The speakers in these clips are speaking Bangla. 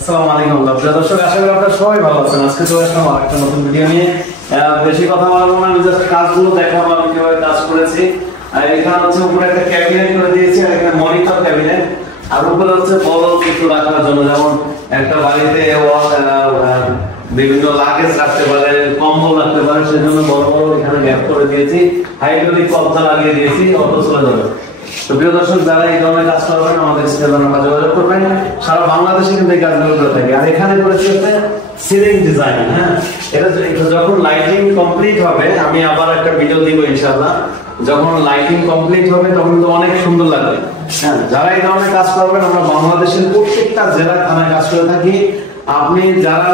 আসসালামু আলাইকুম প্রিয় দর্শক, আশা করি আপনারা সবাই ভালো আছেন। আজকে চলে আসলাম আরেকটা নতুন ভিডিও নিয়ে। বেশি কথা বলবো না, আমি জাস্ট কাজগুলো দেখাবো আমি কিভাবে কাজ করেছি। আর এখানে হচ্ছে উপরে একটা ক্যাবিনেট করে দিয়েছি, আর এখানে মনিটর ক্যাবিনেট, আর উপরে হচ্ছে বড় কিছু রাখার জন্য, যেমন একটা বাড়িতে বিভিন্ন লাগেজ রাখতে পারে, কম্বল রাখতে পারে, সেজন্য বড় বড় এখানে গ্যাপ করে দিয়েছি। হাইড্রোলিক কবজা লাগিয়ে দিয়েছি, অটো চলে যাবে। তো প্রিয় দর্শক, যারা এই ধরনের কাজ করবেন আমাদের সাথে যোগাযোগ করবেন। সারা বাংলাদেশে কিন্তু এই কাজগুলো করে থাকি। আর এখানে করেছি হচ্ছে সিলিং ডিজাইন। হ্যাঁ, এটা যখন লাইটিং কমপ্লিট হবে, আমি আবার একটা ভিডিও দিব ইনশাআল্লাহ। যখন লাইটিং কমপ্লিট হবে তখন তো অনেক সুন্দর লাগবে। হ্যাঁ, যারা এই ধরনের কাজ করবেন, আমরা বাংলাদেশের প্রত্যেকটা জেলায় থানায় কাজ করে থাকি। আপনি যারা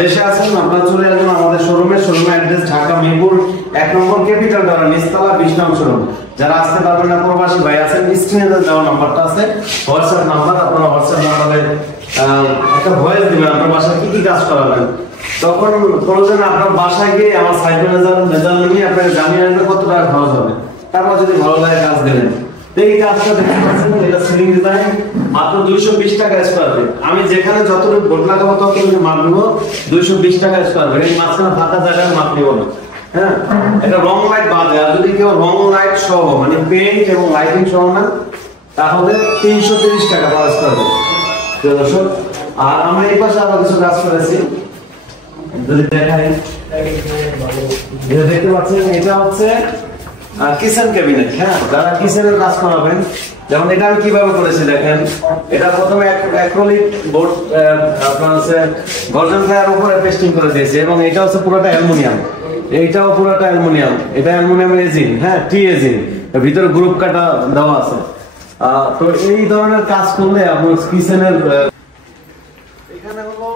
দেশে আছেন আপনারা চলে আসবেন আমাদের শোরুমের অ্যাড্রেস ঢাকা মিরপুর 1 নম্বর ক্যাপিটাল টাওয়ার নিচতলা 20 নং শোরুম। যারা আসতে পারবেন না, প্রবাসী ভাই আছেন, স্ক্রিনে দেওয়া নাম্বারটা আছে হোয়াটসঅ্যাপ নাম্বার, আপনারা হোয়াটসঅ্যাপ নাম্বারে একটা ভয়েস দিবেন আপনার বাসায় কি কি কাজ করাবেন। তখন প্রয়োজনে আপনার বাসায় গিয়ে আমার সাইট মেজারমেন্ট নিয়ে আপনাকে জানিয়ে নেবেন কত টাকা খরচ হবে। তারপর যদি ভালো লাগে কাজ দেবেন। এই কাজটা দেখতে পাচ্ছেন, এটা সিলিং ডিজাইন, মাত্র 220 টাকা স্কয়ার ফিট। আমি যেখানে যতটুকু বোর্ড লাগাবো ততটুকু মাপ নেব, 220 টাকা স্কয়ার ফিট। এই মাঝখানে ফাঁকা জায়গায় মাপ নেব না। হ্যাঁ, এটা রং লাইট বাদে। আর যদি কেউ রং লাইট সহ মানে পেইন্ট এবং লাইটিং সহ না, তাহলে 330 টাকা পার স্কয়ার ফিট। প্রিয় দর্শক, আর আমরা এই পাশে আরো কিছু কাজ করেছি, যদি দেখাই, দেখতে পাচ্ছেন এটা হচ্ছে কিচেন ক্যাবিনেট। হ্যাঁ, যারা কিচেনের কাজ করাবেন, যেমন এটা আমি কিভাবে করেছি দেখেন। এটা প্রথমে অ্যাক্রিলিক বোর্ড আপনার হচ্ছে গর্জন ফ্লাইয়ের উপরে পেস্টিং করে দিয়েছি, এবং এটা হচ্ছে পুরোটা অ্যালুমিনিয়াম, এইটাও পুরোটা অ্যালুমিনিয়াম। এটা অ্যালুমিনিয়াম রেজিন, হ্যাঁ, টি রেজিন, ভিতরে গ্রুপ কাটা দেওয়া আছে। তো এই ধরনের কাজ করলে আপনার কিচেনের এখানে হলো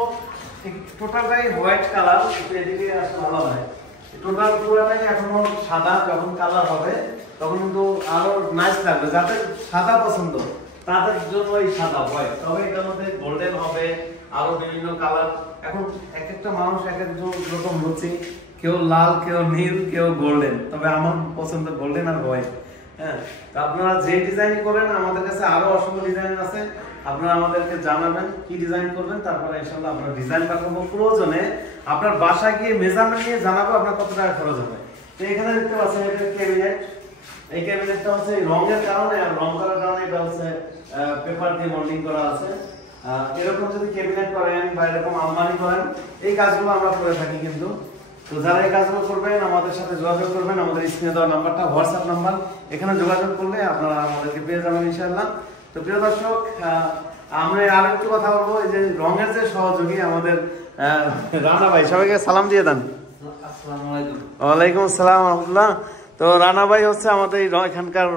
টোটালটাই হোয়াইট কালার, এদিকে আসলে ভালো হয়। টোটাল পুরোটাই এখনো সাদা, যখন কালার হবে তখন কিন্তু আরো নাইস লাগবে। যাদের সাদা পছন্দ তাদের জন্য এই সাদা হয়, তবে এটার মধ্যে গোল্ডেন হবে, আরো বিভিন্ন কালার। এখন এক একটা মানুষ এক এক রকম রুচি, কেউ লাল, কেউ নীল, কেউ গোল্ডেন, তবে আমার পছন্দ গোল্ডেন আর হোয়াইট। হ্যাঁ, তো আপনারা যে ডিজাইন করেন, আমাদের কাছে আরো অসংখ্য ডিজাইন আছে, আপনারা আমাদেরকে জানাবেন কি ডিজাইন করবেন, তারপরে ইনশাআল্লাহ আমরা ডিজাইন পাঠাবো। প্রয়োজনে আপনার বাসায় গিয়ে মেজারমেন্ট নিয়ে জানাবো আপনার কত টাকা খরচ হবে। তো এখানে দেখতে পাচ্ছেন এটা ক্যাবিনেট। এই ক্যাবিনেটটা হচ্ছে রঙের কারণে, আর রং করার কারণে এটা হচ্ছে পেপার দিয়ে মোল্ডিং করা আছে। এরকম যদি ক্যাবিনেট করেন বা এরকম আলমারি করেন, এই কাজগুলো আমরা করে থাকি কিন্তু। তো যারা এই কাজগুলো করবেন আমাদের সাথে যোগাযোগ করবেন, আমাদের স্ক্রিনে দেওয়া নাম্বারটা হোয়াটসঅ্যাপ নাম্বার, এখানে যোগাযোগ করলে আপনারা আমাদেরকে পেয়ে যাবেন ইনশাআল্লাহ। তো প্রিয় দর্শক, আমরা আরেকটু কথা বলবো, এই যে রঙের যে সহযোগী আমাদের রানা ভাই, সবাইকে সালাম দিয়ে দেন। আসসালামু আলাইকুম। ওয়ালাইকুম আসসালাম ওয়া রাহমাতুল্লাহ। তো রানা ভাই হচ্ছে আমাদের এই এখানকার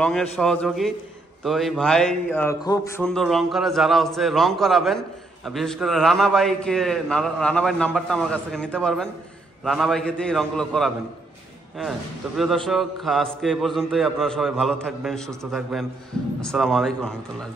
রঙের সহযোগী। তো এই ভাই খুব সুন্দর রং করে। যারা হচ্ছে রং করাবেন, বিশেষ করে রানা ভাইয়ের নাম্বারটা আমার কাছ থেকে নিতে পারবেন, রানা ভাইকে দিয়ে এই রঙগুলো করাবেন। হ্যাঁ, তো প্রিয় দর্শক, আজকে এই পর্যন্তই। আপনারা সবাই ভালো থাকবেন, সুস্থ থাকবেন। আসসালামু আলাইকুম রহমতুল্লাহ।